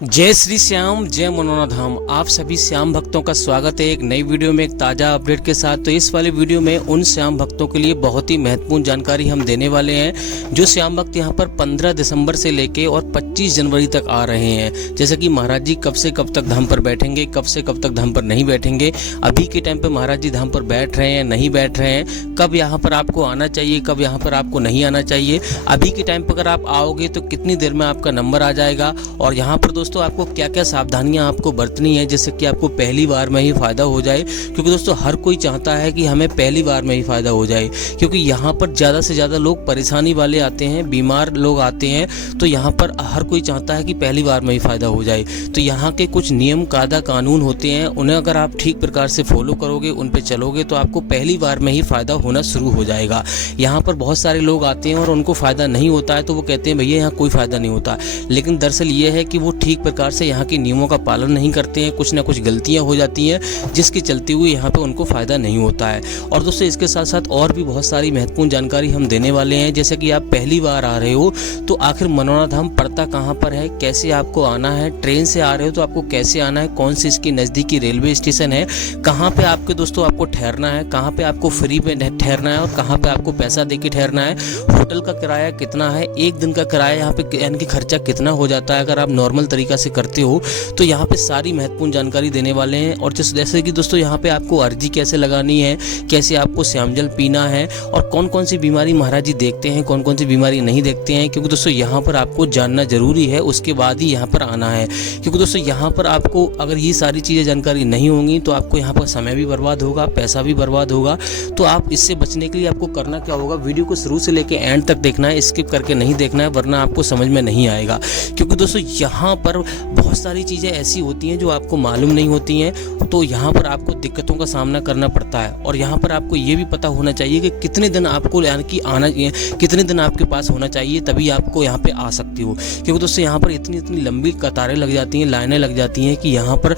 जय श्री श्याम, जय मनोना धाम। आप सभी श्याम भक्तों का स्वागत है एक नई वीडियो में, एक ताज़ा अपडेट के साथ। तो इस वाले वीडियो में उन श्याम भक्तों के लिए बहुत ही महत्वपूर्ण जानकारी हम देने वाले हैं जो श्याम भक्त यहाँ पर 15 दिसंबर से लेके और 25 जनवरी तक आ रहे हैं। जैसे कि महाराज जी कब से कब तक धाम पर बैठेंगे, कब से कब तक धाम पर नहीं बैठेंगे, अभी के टाइम पर महाराज जी धाम पर बैठ रहे हैं नहीं बैठ रहे हैं, कब यहाँ पर आपको आना चाहिए, कब यहाँ पर आपको नहीं आना चाहिए, अभी के टाइम पर अगर आप आओगे तो कितनी देर में आपका नंबर आ जाएगा, और यहाँ पर दोस्तों आपको क्या क्या सावधानियां आपको बरतनी है जिससे कि आपको पहली बार में ही फ़ायदा हो जाए। क्योंकि दोस्तों हर कोई चाहता है कि हमें पहली बार में ही फ़ायदा हो जाए, क्योंकि यहाँ पर ज़्यादा से ज़्यादा लोग परेशानी वाले आते हैं, बीमार लोग आते हैं, तो यहाँ पर हर कोई चाहता है कि पहली बार में ही फ़ायदा हो जाए। तो यहाँ के कुछ नियम कायदा कानून होते हैं, उन्हें अगर आप ठीक प्रकार से फॉलो करोगे, उन पर चलोगे तो आपको पहली बार में ही फ़ायदा होना शुरू हो जाएगा। यहाँ पर बहुत सारे लोग आते हैं और उनको फ़ायदा नहीं होता है तो वो कहते हैं भैया यहाँ कोई फ़ायदा नहीं होता, लेकिन दरअसल ये है कि वो ठीक प्रकार से यहाँ के नियमों का पालन नहीं करते हैं, कुछ ना कुछ गलतियां हो जाती हैं जिसके चलते हुए यहाँ पे उनको फ़ायदा नहीं होता है। और दोस्तों इसके साथ साथ और भी बहुत सारी महत्वपूर्ण जानकारी हम देने वाले हैं। जैसे कि आप पहली बार आ रहे हो तो आखिर मनोना धाम पड़ता कहाँ पर है, कैसे आपको आना है, ट्रेन से आ रहे हो तो आपको कैसे आना है, कौन सी इसकी नज़दीकी रेलवे स्टेशन है, कहाँ पर आपके दोस्तों आपको ठहरना है, कहाँ पर आपको फ्री में ठहरना है और कहाँ पर आपको पैसा दे के ठहरना है, होटल का किराया कितना है, एक दिन का किराया यहाँ पे यानी कि खर्चा कितना हो जाता है अगर आप नॉर्मल तरीका से करते हो। तो यहाँ पे सारी महत्वपूर्ण जानकारी देने वाले हैं। और जैसे कि दोस्तों यहाँ पे आपको अर्जी कैसे लगानी है, कैसे आपको श्यामजल पीना है, और कौन कौन सी बीमारी महाराज जी देखते हैं, कौन कौन सी बीमारी नहीं देखते हैं, क्योंकि दोस्तों यहाँ पर आपको जानना जरूरी है, उसके बाद ही यहाँ पर आना है। क्योंकि दोस्तों यहाँ पर आपको अगर ये सारी चीज़ें जानकारी नहीं होंगी तो आपको यहाँ पर समय भी बर्बाद होगा, पैसा भी बर्बाद होगा। तो आप इससे बचने के लिए आपको करना क्या होगा, वीडियो को शुरू से लेकर एंड तक देखना है, स्किप करके नहीं देखना है, वरना आपको समझ में नहीं आएगा। क्योंकि दोस्तों यहाँ पर बहुत सारी चीज़ें ऐसी होती हैं जो आपको मालूम नहीं होती हैं, तो यहाँ पर आपको दिक्कतों का सामना करना पड़ता है। और यहाँ पर आपको ये भी पता होना चाहिए कि कितने दिन आपको यानी कि आना, कितने दिन आपके पास होना चाहिए तभी आपको यहाँ पे आ सकती हो। क्योंकि दोस्तों यहाँ पर इतनी इतनी लंबी कतारें लग जाती हैं, लाइनें लग जाती हैं कि यहाँ पर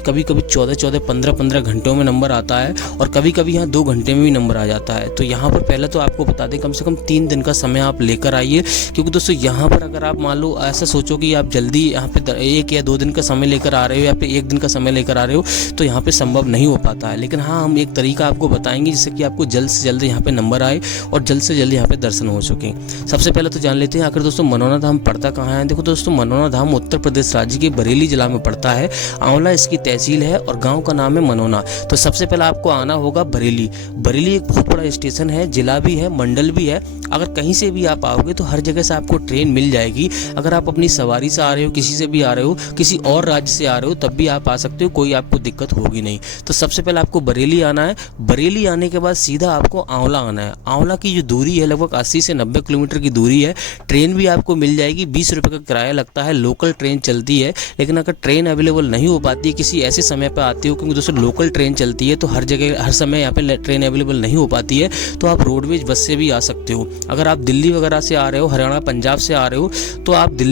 कभी कभी 14-14, 15-15 घंटों में नंबर आता है, और कभी कभी यहाँ 2 घंटे में भी नंबर आ जाता है। तो यहाँ पर पहले तो आपको बता दें कम से कम 3 दिन का समय आप लेकर आइए। क्योंकि दोस्तों यहाँ पर अगर आप मान लो ऐसा सोचो कि आप जल्दी यहाँ पे 1 या 2 दिन का समय लेकर आ रहे हो या फिर 1 दिन का समय लेकर आ रहे हो तो यहाँ पे संभव नहीं हो पाता है। लेकिन हाँ, हम एक तरीका आपको बताएंगे जिससे कि आपको जल्द से जल्द यहाँ पे नंबर आए और जल्द से जल्द यहाँ पे दर्शन हो सके। सबसे पहले तो जान लेते हैं आखिर दोस्तों मनोना धाम पड़ता कहाँ है। देखो दोस्तों, मनोना धाम उत्तर प्रदेश राज्य के बरेली जिला में पड़ता है। आंवला इसकी तहसील है और गाँव का नाम है मनोना। तो सबसे पहले आपको आना होगा बरेली। बरेली एक बहुत बड़ा स्टेशन है, जिला भी है, मंडल भी है। अगर कहीं से भी आप आओगे तो हर जगह से आपको ट्रेन मिल जाएगी। अगर आप अपनी सवारी से आ रहे हो, किसी से भी आ रहे हो, किसी और राज्य से आ रहे हो, तब भी आप आ सकते हो, कोई आपको दिक्कत होगी नहीं। तो सबसे पहले आपको बरेली आना है। बरेली आने के बाद सीधा आपको आंवला आना है। आंवला की जो दूरी है लगभग 80 से 90 किलोमीटर की दूरी है। ट्रेन भी आपको मिल जाएगी, 20 रुपये का किराया लगता है। लोकल ट्रेन चलती है, लेकिन अगर ट्रेन अवेलेबल नहीं हो पाती है, किसी ऐसे समय पर आते हो, क्योंकि दोस्तों लोकल ट्रेन चलती है तो हर जगह हर समय यहाँ पे ट्रेन अवेलेबल नहीं हो पाती है, तो आप रोडवेज बस से भी आ सकते हो। अगर आप दिल्ली वगैरह से आ रहे हो, हरियाणा पंजाब से आ रहे हो, तो आप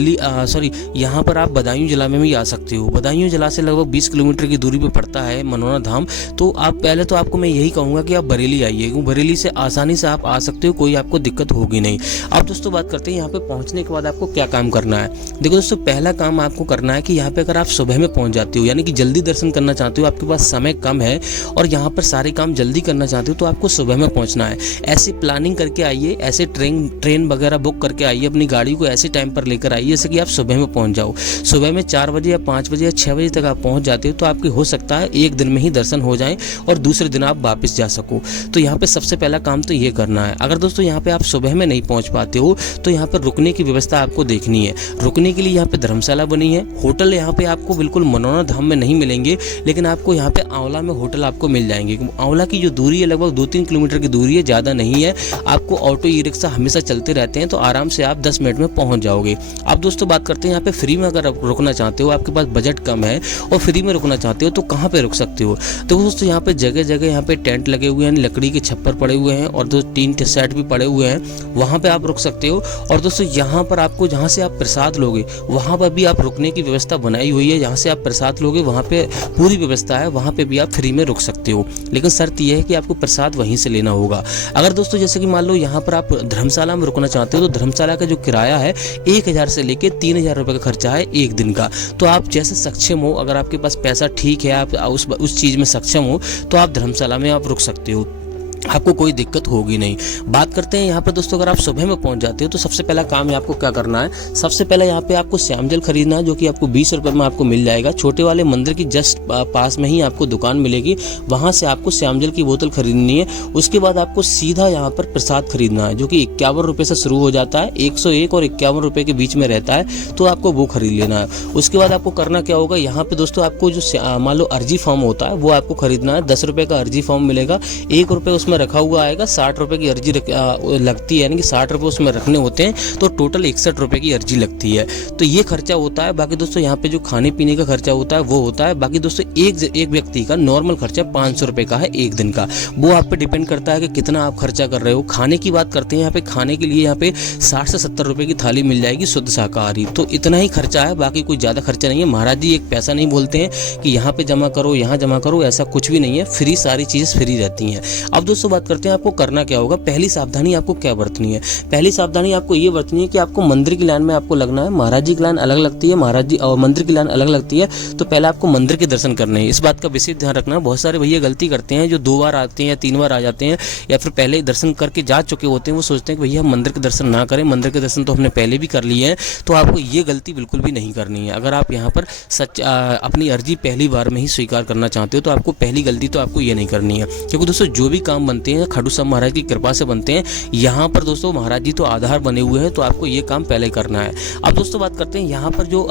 यहाँ पर आप बदायूं जिला में भी आ सकते हो। बदायूं जिला से लगभग 20 किलोमीटर की दूरी पे पड़ता है मनोना धाम। तो आप पहले तो आपको मैं यही कहूँगा कि आप बरेली आइए, क्योंकि बरेली से आसानी से आप आ सकते हो, कोई आपको दिक्कत होगी नहीं। अब दोस्तों बात करते हैं यहाँ पे पहुँचने के बाद आपको क्या काम करना है। देखो दोस्तों, पहला काम आपको करना है कि यहाँ पे अगर आप सुबह में पहुँच जाते हो, यानी कि जल्दी दर्शन करना चाहते हो, आपके पास समय कम है और यहाँ पर सारे काम जल्दी करना चाहते हो, तो आपको सुबह में पहुँचना है। ऐसे प्लानिंग करके आइए, ऐसे ट्रेन वगैरह बुक करके आइए, अपनी गाड़ी को ऐसे टाइम पर लेकर आइए जैसे कि आप सुबह में पहुँच जाओ। सुबह में 4 बजे या 5 बजे या 6 बजे तक आप पहुंच जाते हो तो आपके हो सकता है एक दिन में ही दर्शन हो जाएं और दूसरे दिन आप वापस जा सको। तो यहाँ पे सबसे पहला काम तो ये करना है। अगर दोस्तों यहाँ पे आप सुबह में नहीं पहुँच पाते हो तो यहाँ पर रुकने की व्यवस्था आपको देखनी है। रुकने के लिए यहाँ पे धर्मशाला बनी है। होटल यहाँ पे आपको बिल्कुल मनोना धाम में नहीं मिलेंगे, लेकिन आपको यहाँ पे आंवला में होटल आपको मिल जाएंगे। आंवला की जो दूरी है लगभग 2-3 किलोमीटर की दूरी है, ज़्यादा नहीं है। आपको ऑटो ई रिक्शा हमेशा चलते रहते हैं, तो आराम से आप 10 मिनट में पहुँच जाओगे। अब दोस्तों बात करते हैं यहाँ पे फ्री में अगर रुकना चाहते हो, आपके पास बजट कम है और फ्री में रुकना चाहते हो तो कहाँ पे रुक सकते हो। तो दोस्तों यहाँ पे जगह जगह यहाँ पे टेंट लगे हुए हैं, लकड़ी के छप्पर पड़े हुए हैं और 2-3 सेट भी पड़े हुए हैं, वहाँ पे आप रुक सकते हो। और दोस्तों यहाँ पर आपको जहाँ से आप प्रसाद लोगे वहाँ पर भी आप रुकने की व्यवस्था बनाई हुई है। जहाँ से आप प्रसाद लोगे वहाँ पे पूरी व्यवस्था है, वहाँ पे भी आप फ्री में रुक सकते हो। लेकिन शर्त यह है कि आपको प्रसाद वहीं से लेना होगा। अगर दोस्तों जैसे कि मान लो यहाँ पर आप धर्मशाला में रुकना चाहते हो तो धर्मशाला का जो किराया है 1000 से लेके 3000 रुपये का खर्चा है एक दिन का। तो आप जैसे सक्षम हो, अगर आपके पास पैसा ठीक है, आप उस चीज़ में सक्षम हो तो आप धर्मशाला में आप रुक सकते हो, आपको कोई दिक्कत होगी नहीं। बात करते हैं यहाँ पर दोस्तों, अगर आप सुबह में पहुँच जाते हो तो सबसे पहला काम है आपको क्या करना है। सबसे पहले यहाँ पे आपको श्याम जल खरीदना है, जो कि आपको 20 रुपये में आपको मिल जाएगा। छोटे वाले मंदिर की जस्ट पास में ही आपको दुकान मिलेगी, वहाँ से आपको श्याम जल की बोतल खरीदनी है। उसके बाद आपको सीधा यहाँ पर प्रसाद खरीदना है, जो कि 51 रुपये से शुरू हो जाता है, 101 और 51 रुपये के बीच में रहता है, तो आपको वो खरीद लेना है। उसके बाद आपको करना क्या होगा, यहाँ पे दोस्तों आपको जो मान लो अर्जी फॉर्म होता है वो आपको खरीदना है। 10 रुपये का अर्जी फॉर्म मिलेगा, 1 रुपये उसमें रखा हुआ आएगा। 60 रुपये की अर्जी लगती है, यानी कि 60 रुपये उसमें रखने होते हैं, तो टोटल 61 रुपये की अर्जी लगती है। तो ये खर्चा होता है। बाकी दोस्तों यहाँ पे जो खाने पीने का खर्चा होता है वो होता है। बाकी दोस्तों एक व्यक्ति का नॉर्मल खर्चा 500 रुपये का है एक दिन का। वो आप पे डिपेंड करता है कि कितना आप खर्चा कर रहे हो। खाने की बात करते हैं, यहाँ पे खाने के लिए यहाँ पे 60 से 70 रुपये की थाली मिल जाएगी शुद्ध शाकाहारी। तो इतना ही खर्चा है, बाकी कोई ज़्यादा खर्चा नहीं है। महाराज जी एक पैसा नहीं बोलते हैं कि यहाँ पे जमा करो, यहाँ जमा करो, ऐसा कुछ भी नहीं है। फ्री, सारी चीज़ें फ्री रहती हैं। अब दोस्तों बात करते हैं आपको करना क्या होगा। पहली सावधानी आपको क्या बरतनी है। पहली सावधानी आपको ये बरतनी है कि आपको मंदिर की लाइन में आपको लगना है। महाराज जी की लाइन अलग लगती है, महाराज जी और मंदिर की लाइन अलग लगती है। तो पहले आपको मंदिर के दर्शन करने हैं, इस बात का विशेष ध्यान रखना। बहुत सारे भैया गलती करते हैं, जो 2 बार आते हैं या 3 बार आ जाते हैं, या फिर पहले दर्शन करके जा चुके होते हैं। वो सोचते हैं कि भैया हम मंदिर के दर्शन ना करें, मंदिर के दर्शन तो हमने पहले भी कर लिए हैं। तो आपको ये गलती बिल्कुल भी नहीं करनी है। अगर आप यहाँ पर अपनी अर्जी पहली बार में ही स्वीकार करना चाहते हो तो आपको पहली गलती तो आपको ये नहीं करनी है। क्योंकि दोस्तों जो भी काम बनते हैं खाटू श्याम महाराज की कृपा से बनते हैं। यहाँ पर दोस्तों महाराज जी तो आधार बने हुए हैं, तो आपको ये काम पहले करना है। अब दोस्तों बात करते हैं यहाँ पर जो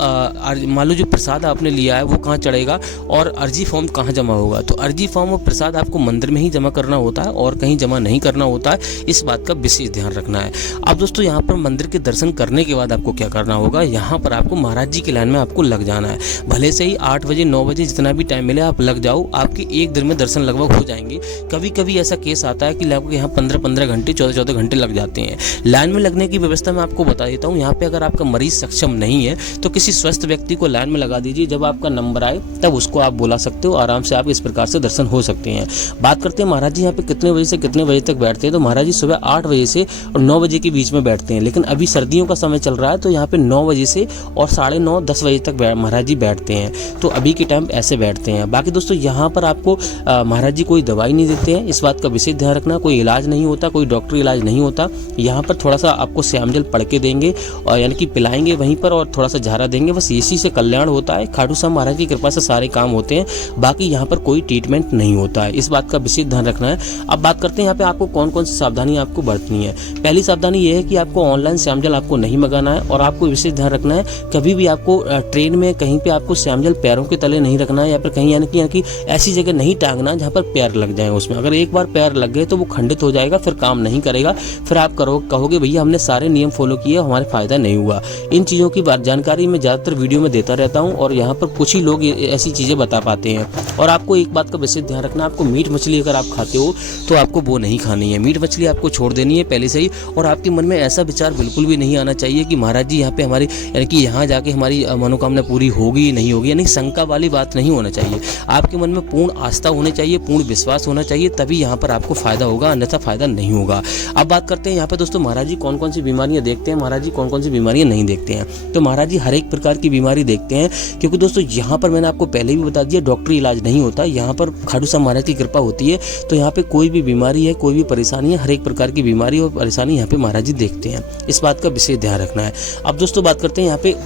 मान लो जो प्रसाद आपने लिया है वो कहाँ चढ़ेगा और अर्जी फॉर्म कहाँ जमा होगा। तो अर्जी फॉर्म और प्रसाद आपको मंदिर में ही जमा करना होता है और कहीं जमा नहीं करना होता है, इस बात का विशेष ध्यान रखना है। अब दोस्तों यहाँ पर मंदिर के दर्शन करने के बाद आपको क्या करना होगा, यहाँ पर आपको महाराज जी की लाइन में आपको लग जाना है। भले से ही 8 बजे 9 बजे जितना भी टाइम मिले आप लग जाओ, आपके एक दिन में दर्शन लगभग हो जाएंगे। कभी कभी ऐसा केस आता है कि लगभग यहाँ 15-15 घंटे 14-14 घंटे लग जाते हैं। लाइन में लगने की व्यवस्था मैं आपको बता देता हूँ। यहाँ पे अगर आपका मरीज सक्षम नहीं है तो किसी स्वस्थ व्यक्ति को लाइन में लगा दीजिए। जब आपका नंबर आए तब उसको आप बुला सकते हो, आराम से आप इस प्रकार से दर्शन हो सकते हैं। बात करते हैं महाराज जी यहाँ पे कितने बजे से कितने बजे तक बैठते हैं। तो महाराज जी सुबह 8 बजे से और 9 बजे के बीच में बैठते हैं, लेकिन अभी सर्दियों का समय चल रहा है तो यहाँ पे 9 बजे से और 9:30-10 बजे तक महाराज जी बैठते हैं। तो अभी के टाइम ऐसे बैठते हैं। बाकी दोस्तों यहाँ पर आपको महाराज जी कोई दवाई नहीं देते हैं, इस बात का विशेष ध्यान रखना। कोई इलाज नहीं होता, कोई डॉक्टरी इलाज नहीं होता। यहाँ पर थोड़ा सा आपको श्याम जल पढ़ के देंगे और यानी कि पिलाएंगे वहीं पर, और थोड़ा सा झारा देंगे, बस इसी से कल्याण होता है। खाटू श्याम महाराज की कृपा से सारे काम होते हैं। बाकी यहाँ पर कोई ट्रीटमेंट नहीं होता है, इस बात का विशेष ध्यान रखना है। अब बात करते हैं यहाँ पे आपको कौन कौन सी सावधानी आपको बरतनी है। पहली सावधानी ये है कि आपको ऑनलाइन श्याम जल आपको नहीं मंगाना है, और आपको विशेष ध्यान रखना है कभी भी आपको ट्रेन में कहीं पे आपको श्याम जल पैरों के तले नहीं रखना है, या फिर कहीं यानी कि ऐसी जगह नहीं टांगना जहाँ पर पैर लग जाए उसमें। अगर एक बार पैर लग गए तो वो खंडित हो जाएगा, फिर काम नहीं करेगा। फिर आप कहोगे भैया हमने सारे नियम फॉलो किए, हमारे फायदा नहीं हुआ। इन चीज़ों की जानकारी मैं ज़्यादातर वीडियो में देता रहता हूँ, और यहाँ पर कुछ ही लोग ऐसी चीज़ें बता पाते हैं। और आपको एक बात का विशेष ध्यान रखना, आपको मीट मछली अगर आप खाते हो तो आपको वो नहीं खानी है। मीट मछली आपको छोड़ देनी है पहले से ही। और आपके मन में ऐसा विचार बिल्कुल भी नहीं आना चाहिए कि महाराज जी यहाँ पे हमारी यानी कि यहाँ जाके हमारी मनोकामना पूरी होगी नहीं होगी, यानी शंका वाली बात नहीं होना चाहिए। आपके मन में पूर्ण आस्था होनी चाहिए, पूर्ण विश्वास होना चाहिए, तभी यहाँ पर आपको फायदा होगा, अन्यथा फायदा नहीं होगा। अब बात करते हैं यहाँ पे दोस्तों महाराज जी कौन कौन सी बीमारियां देखते हैं, महाराज जी कौन कौन सी बीमारियां नहीं देखते हैं। तो महाराज जी हर एक प्रकार की बीमारी देखते हैं, क्योंकि दोस्तों यहाँ पर मैंने आपको पहले भी बता दिया डॉक्टरी इलाज नहीं होता। यहाँ पर खाटू श्याम महाराज की कृपा होती है, तो यहाँ पे कोई भी बीमारी है, कोई भी परेशानी है, हर एक प्रकार की बीमारी और परेशानी यहाँ पे महाराज जी देखते हैं। इस बात का विशेष ध्यान रखना है। अब दोस्तों बात करते हैं यहाँ पे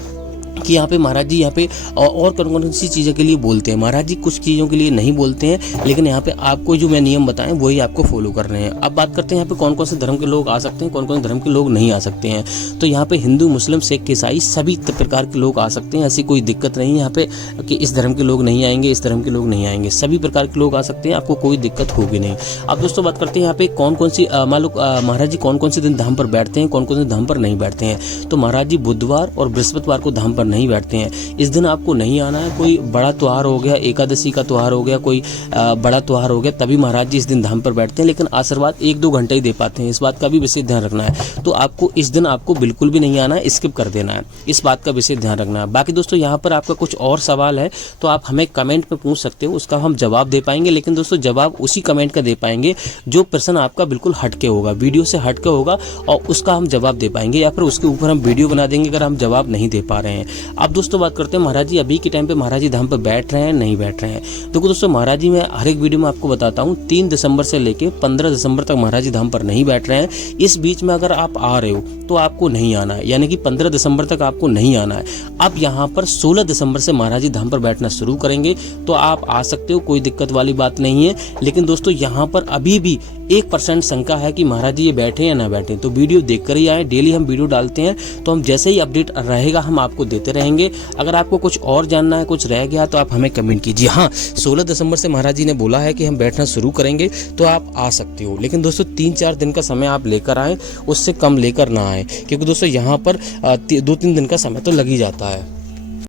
कि यहाँ पे महाराज जी यहाँ पे और कौन कौन सी चीज़ों के लिए बोलते हैं। महाराज जी कुछ चीज़ों के लिए नहीं बोलते हैं, लेकिन यहाँ पे आपको जो मैं नियम बताएं वही आपको फॉलो करने हैं। अब बात करते हैं यहाँ पे कौन कौन से धर्म के लोग आ सकते हैं, कौन कौन से धर्म के लोग नहीं आ सकते हैं। तो यहाँ पे हिंदू, मुस्लिम, सिख, ईसाई सभी प्रकार के लोग आ सकते हैं। ऐसी कोई दिक्कत नहीं है यहाँ पे कि इस धर्म के लोग नहीं आएंगे, इस धर्म के लोग नहीं आएंगे। सभी प्रकार के लोग आ सकते हैं, आपको कोई दिक्कत होगी नहीं। अब दोस्तों बात करते हैं यहाँ पे कौन कौन सी मान लो महाराज जी कौन कौन से दिन धाम पर बैठते हैं, कौन कौन से धाम पर नहीं बैठते हैं। तो महाराज जी बुधवार और बृहस्पतिवार को धाम पर नहीं बैठते हैं। इस दिन आपको नहीं आना है। कोई बड़ा त्यौहार हो गया, एकादशी का त्यौहार हो गया, कोई बड़ा त्यौहार हो गया, तभी महाराज जी इस दिन धाम पर बैठते हैं, लेकिन आशीर्वाद 1-2 घंटे ही दे पाते हैं। इस बात का भी विशेष ध्यान रखना है। तो आपको इस दिन आपको बिल्कुल भी नहीं आना है, स्किप कर देना है, इस बात का विशेष ध्यान रखना है। बाकी दोस्तों यहाँ पर आपका कुछ और सवाल है तो आप हमें कमेंट पे पूछ सकते हो, उसका हम जवाब दे पाएंगे। लेकिन दोस्तों जवाब उसी कमेंट का दे पाएंगे जो प्रश्न आपका बिल्कुल हटके होगा, वीडियो से हटके होगा, और उसका हम जवाब दे पाएंगे, या फिर उसके ऊपर हम वीडियो बना देंगे अगर हम जवाब नहीं दे पा रहे हैं। अब दोस्तों बात करते हैं महाराज जी अभी के टाइम पे महाराज जी धाम पर बैठ रहे हैं नहीं बैठ रहे हैं। देखो दोस्तों महाराज जी मैं हर एक वीडियो में आपको बताता हूँ 3 दिसंबर से लेके 15 दिसंबर तक महाराज जी धाम पर नहीं बैठ रहे हैं। इस बीच में अगर आप आ रहे हो तो आपको नहीं आना है, यानी कि 15 दिसंबर तक आपको नहीं आना है। अब यहाँ पर 16 दिसंबर से महाराज जी धाम पर बैठना शुरू करेंगे तो आप आ सकते हो, कोई दिक्कत वाली बात नहीं है। लेकिन दोस्तों यहाँ पर अभी भी 1% शंका है कि महाराज जी ये बैठे या ना बैठे, तो वीडियो देखकर ही आए। डेली हम वीडियो डालते हैं तो हम जैसे ही अपडेट रहेगा हम आपको देते रहेंगे। अगर आपको कुछ और जानना है, कुछ रह गया तो आप हमें कमेंट कीजिए। हाँ 16 दिसंबर से महाराज जी ने बोला है कि हम बैठना शुरू करेंगे तो आप आ सकते हो, लेकिन दोस्तों 3-4 दिन का समय आप लेकर आए, उससे कम लेकर ना आए, क्योंकि दोस्तों यहाँ पर 2-3 दिन का समय तो लग ही जाता है।